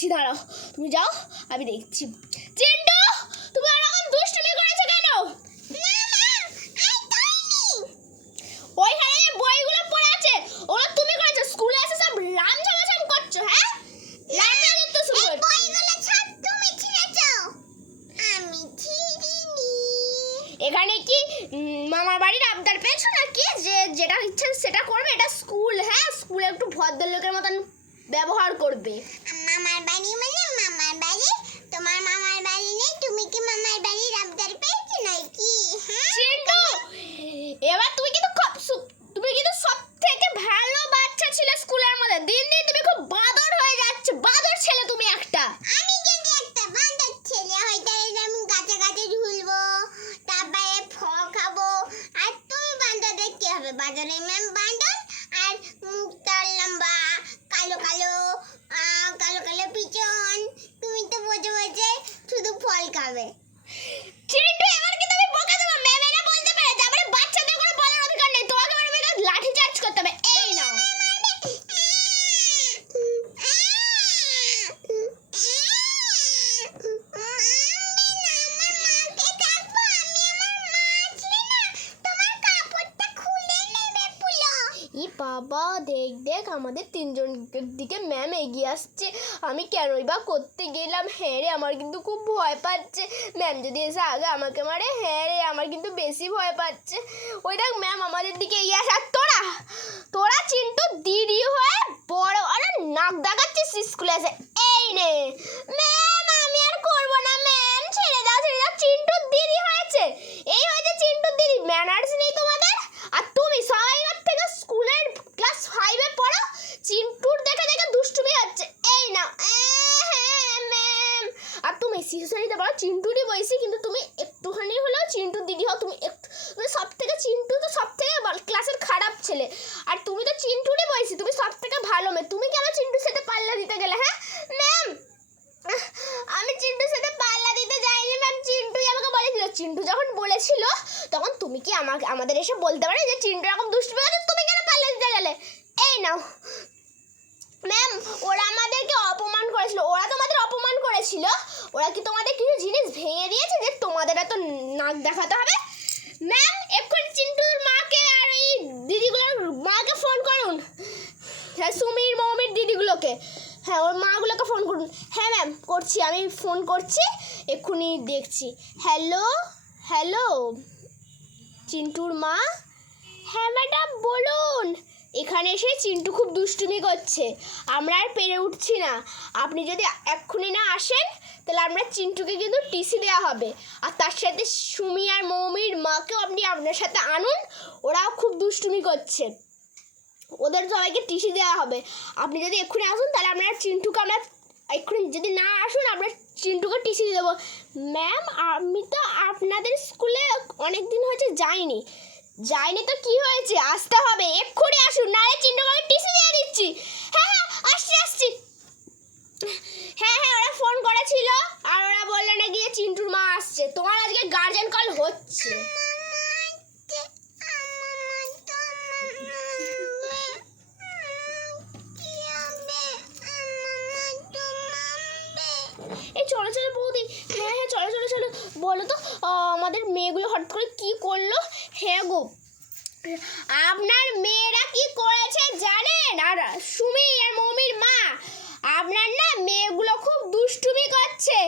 দেখছি দাঁড়াও। তুমি যাও আমি দেখছি। চিন্টু তুমি এরকম দুষ্টুমি করেছ কেন? ওইখানে যে বইগুলো পড়ে আছে ওগুলো তুমি করেছ? স্কুলে এসে সব রাম ঝামাঝাম করছ হ্যাঁ? এখানে কি মামার বাড়ির আবদার পেয়েছ নাকি? যে যেটা ইচ্ছে সেটা করবে এটা স্কুল হ্যাঁ? স্কুলে একটু ভদ্রলোকের মতন ব্যবহার করবে। মামার বাড়ি মানে মামার বাড়ি? তোমার মামার বাড়ি নেই তুমি কি মামার বাড়ির আবদার পেয়েছ নাকি? হ্যাঁ চিন্টু এবার তুমি কিন্তু খুব তুমি কিন্তু সব থেকে ভালো বাচ্চা ছিলে স্কুলের মধ্যে। দিন দিন তুমি খুব বাদর হয়ে যাচ্ছে। বাদর ছেলে তুমি একটা। আমি যদি একটা বাঁদর ছেলে হই তাহলে আমি গাছে গাছে ঝুলবো তারপরে ফল খাব। আর তুমি বাঁদর দেখতে হবে? বাঁদরের ম্যাম বাঁদর আর মুখটা লম্বা কালো কালো আহ, কালো কালো পিছন তুমি তো বসে বসে শুধু ফল খাবে চিন্টু এবার কিন্তু আমি বকা দেবো ম্যাম এটা বলতে পারে তারপরে বাচ্চাদের কোনো বলার অধিকার নেই তোমাকে মানে মেয়েকে লাঠি চার্জ করতে হবে এই নাও ই বাবা, দেখ দেখ, আমাদের তিনজনের দিকে ম্যাম এগিয়ে আসছে। আমি কেনই বা করতে গেলাম? হ্যাঁ রে, আমার কিন্তু খুব ভয় পাচ্ছে। ম্যাম যদি এসে আগে আমাকে মারে হ্যাঁ রে, আমার কিন্তু বেশি ভয় পাচ্ছে। ওই দেখ ম্যাম আমাদের দিকে এগিয়ে আসে আর তোরা তোরা চিন্টু দিদি হয়ে বড় আরে নাক দেখাচ্ছিস স্কুলে এসে এই নে ম্যাম আমি আর করব না ম্যাম ছেড়ে দাও ছেড়ে দাও চিন্টুর দিদি হয়েছে এই হয়েছে চিন্টুর দিদি ম্যানার্স নেই তোমাদের আর তুমি সবাইকার থেকে স্কুলের ক্লাস ফাইভে পড়ো চিন্টুর দেখে দেখে দুষ্টুমি হচ্ছে এই না ম্যাম আর তুমি শিশু শ্রেণীতে পড়ো চিন্টুরই বয়সী কিন্তু তুমি একটুখানি হলেও চিন্টুর দিদি হও তুমি একটু তুমি সব থেকে চিন্টু তো সব থেকে ক্লাসের খারাপ ছেলে আর তুমি তো চিন্টুরই বয়সী তুমি সব থেকে ভালো মেয়ে। তুমি কেন চিন্টুর সাথে পাল্লা দিতে গেলে হ্যাঁ? ম্যাম, আমি চিন্টুর সাথে পাল্লা দিতে যাইনি, ম্যাম। চিন্টুই আমাকে বলেছিল, চিন্টু যখন বলেছিল, তখন তুমি কি আমাকে, আমাদের এসে বলতে পারো যে চিন্টু এরকম দুষ্টু আছে তুমি কেন পাল্লা দিতে গেলে? এই নাও। ম্যাম, ওরা আমাদেরকে অপমান করেছিল। ওরা তোমাদের অপমান করেছিল। ওরা কি তোমাদের কিছু জিনিস ভেঙে দিয়েছে যে তোমাদের এত নাক দেখাতে হবে? ম্যাম, এক্ষুনি চিন্টুর দিদিগুলোর মাকে ফোন করুন। হ্যাঁ সুমির মমির দিদিগুলোকে। হ্যাঁ ওর মাগুলোকে ফোন করুন। হ্যাঁ ম্যাম করছি। আমি ফোন করছি, এক্ষুনি দেখছি। হ্যালো হ্যালো চিন্টুর মা? হ্যাঁ ম্যাডাম বলুন। এখানে এসে চিন্টু খুব দুষ্টুমি করছে। আমরা আর পেরে উঠছি না। আপনি যদি এক্ষুনি না আসেন, তাহলে আমরা চিন্টুকে কিন্তু টিসি দেওয়া হবে। আর তার সাথে সুমি আর মৌমির মাকেও আপনি আপনার সাথে আনুন। ওরাও খুব দুষ্টুমি করছে। ওদের সবাইকে টিসি দেওয়া হবে। আপনি যদি এক্ষুনি আসুন, তাহলে আমরা চিন্টুকে আমরা এক্ষুনি যদি না আসুন, আমরা চিন্টুকে টিসি দিয়ে দেবো। ম্যাম, আমি তো আপনাদের স্কুলে অনেক দিন হয়েছে যাইনি। যাইনি তো কি হয়েছে? আসতে হবে। এক্ষুনি আসুন নাহলে চিন্টুকে আমি টিসি দিয়ে দিচ্ছি। হ্যাঁ হ্যাঁ আসছি আসছি। হ্যাঁ হ্যাঁ ওরা ফোন করেছিল আর ওরা বলল না গিয়ে চিন্টুর মা আসছে। তোমার আজকে গার্জেন কল হচ্ছে। এই চলো চলো, বৌদি। হ্যাঁ হ্যাঁ চলো চলো চলো। বলো তো আমাদের মেয়েগুলো হঠাৎ করে কি করল? হ্যাঁ গো আপনার মেয়েরা কি করেছে জানেন? আর সুমি আর মমির মা, আপনার না মেয়েগুলো খুব দুষ্টুমি করছে।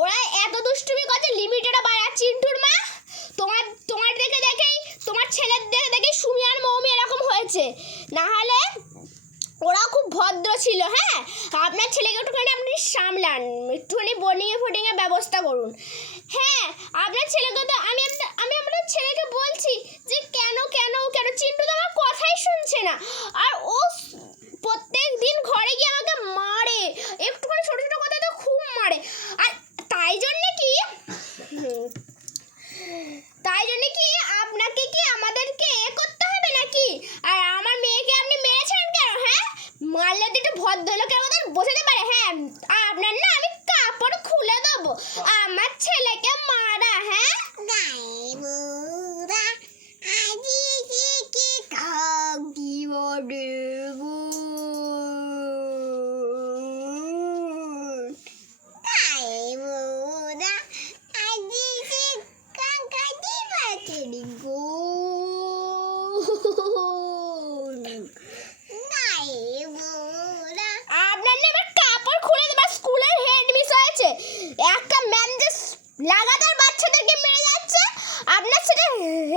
ওরা এত দুষ্টুমি করছে লিমিটেড বাড়া। চিন্টুর মা, তোমার তোমার দেখে দেখেই, তোমার ছেলের দেখে দেখেই সুমি আর মৌমি এরকম হয়েছে। না হলে ওরা খুব ভদ্র ছিল হ্যাঁ? আপনার ছেলেকে একটুখানি আপনি সামলান, একটুখানি বোর্ডিংয়ে ফোর্ডিংয়ে ব্যবস্থা করুন। হ্যাঁ আপনার ছেলেকে তো আমি আমি আপনার ছেলেকে বলছি যে কেন কেন কেন? চিন্টু তো আমার কথাই শুনছে না। আর ও প্রত্যেক দিন ঘরে গিয়ে আমাকে মারে একটুখানি ছোটো ছোটো কথা তো খুব মারে আর তাই জন্যে কি হুম, তাই জন্য কি আপনাকে কি আমাদেরকে এ করতে হবে নাকি আর আমার মেয়েকে আপনি মেরেছেন কেন হ্যাঁ মারলে তো একটু ভদ্রলোকের মতন বসাতে পারে হ্যাঁ আর আপনার না আমি কাপড় খুলে দেবো। আমার ছেলেকে মারা হ্যাঁ গাইবো নাই বুড়া আপনার না এবার কাপড় খুলে দেবার স্কুলের হেড মিস হয়েছে একটা ম্যাম যে স- লাগাতার বাচ্চাদেরকে মেরে যাচ্ছে আপনার সেটা উম,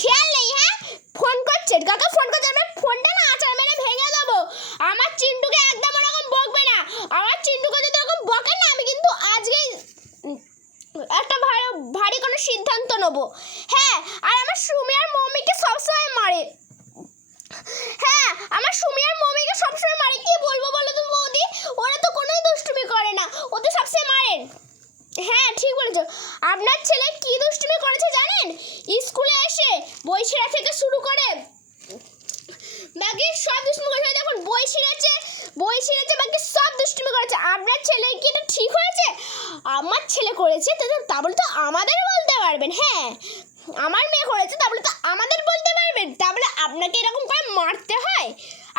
খেয়াল নেই হ্যাঁ? ফোন করছে কাকা ফোন করছে আমি ফোনটা না আচার মেরে ভেঙে দেবো। আমার চিন্টুকে একদম ওরকম বকবে না। আমার চিন্টুকে যদি ওরকম বকে না, আমি কিন্তু আজকেই একটা ভালো ভারী কোনো সিদ্ধান্ত নেব হ্যাঁ আর আমার সুমি আর মম্মিকে সবসময় মারে হ্যাঁ আমার সুমি আর মমিকে সবসময় মারে কি বলব বলো তো বৌদি ওরা তো কোনোই দুষ্টুমি করে না ও তো সবসময় মারেন হ্যাঁ আপনার ছেলে কি দুষ্টুমি করেছে জানেন? স্কুলে এসে বই ছেঁড়া থেকে শুরু করে বাকি সব দুষ্টুমি করেছে। দেখুন, বই ছিঁড়েছে বই ছিঁড়েছে, বাকি সব দুষ্টুমি করেছে। আপনার ছেলে কি এটা ঠিক হয়েছে? আমার ছেলে করেছে তা বলে তো আমাদের বলতে পারবেন হ্যাঁ। আমার মেয়ে করেছে, তা বলে তো আমাদের বলতে পারবেন। তা বলে আপনাকে এরকম করে মারতে হয়?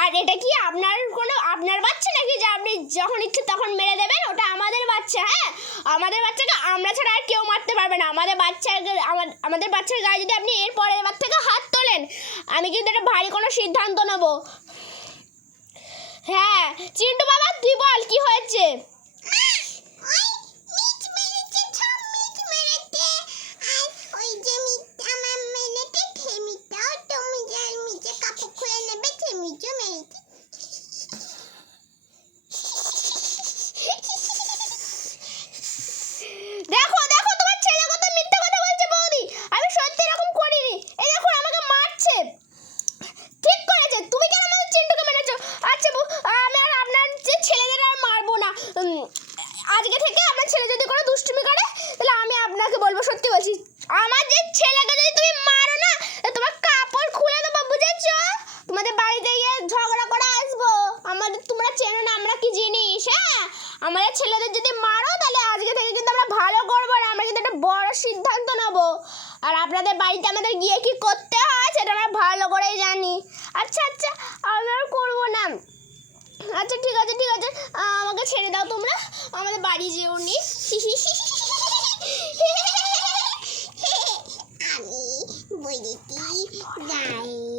আর এটা কি আপনার কোনো আপনার বাচ্চা নাকি যে আপনি যখন ইচ্ছে তখন মেরে দেবেন? ওটা আমাদের বাচ্চা হ্যাঁ? আমাদের বাচ্চাকে আমরা ছাড়া আর কেউ মারতে পারবে না। আমাদের বাচ্চার আমাদের বাচ্চার গায়ে যদি আপনি এর এরপরে এবার থেকে হাত তোলেন, আমি কিন্তু এটা ভারী কোনো সিদ্ধান্ত নেব। হ্যাঁ চিন্টু বাবা, তুই বল, কি হয়েছে ওই মিট মেরেছে সব মিট মেরেছে আর ওই যে মিট আমার মেরেছে সেই মিটটাও তুমি যে মিটে কাপড় খুলে নেবে সেই মিটও মেরেছে দেখো দেখো তোমার ছেলে কত মিথ্যা কথা বলছে বৌদি আমি সত্যি এরকম করিনি এই দেখো আমাকে মারছে ঠিক করেছে তুমি কেন আমাদের চিন্টুকে মেরেছো আচ্ছা বউ, আমি আর আপনার যে ছেলেদের আর মারবো না উম, আজকে থেকে আপনার ছেলে যদি কোনো দুষ্টুমি করে তাহলে আমি আপনাকে বলব সত্যি বলছি আমার যে ছেলেকে যদি তুমি মারো না তা তোমার কাপড় খুলে দেবো বুঝেছ তোমাদের বাড়িতে গিয়ে ঝগড়া করে আসব আমাদের তোমরা চেনো না আমরা কি জিনিস হ্যাঁ আমাদের ছেলেদের যদি মারো তাহলে আজকে থেকে কিন্তু আমরা ভালো করব না আমরা কিন্তু একটা বড় সিদ্ধান্ত নেব। আর আপনাদের বাড়িতে আমাদের গিয়ে কি করতে হয়, সেটা আমরা ভালো করেই জানি। আচ্ছা আচ্ছা আমি আর করব না। আচ্ছা ঠিক আছে ঠিক আছে। আমাকে ছেড়ে দাও তোমরা। আমাদের বাড়ি যেও নি। আমি যাই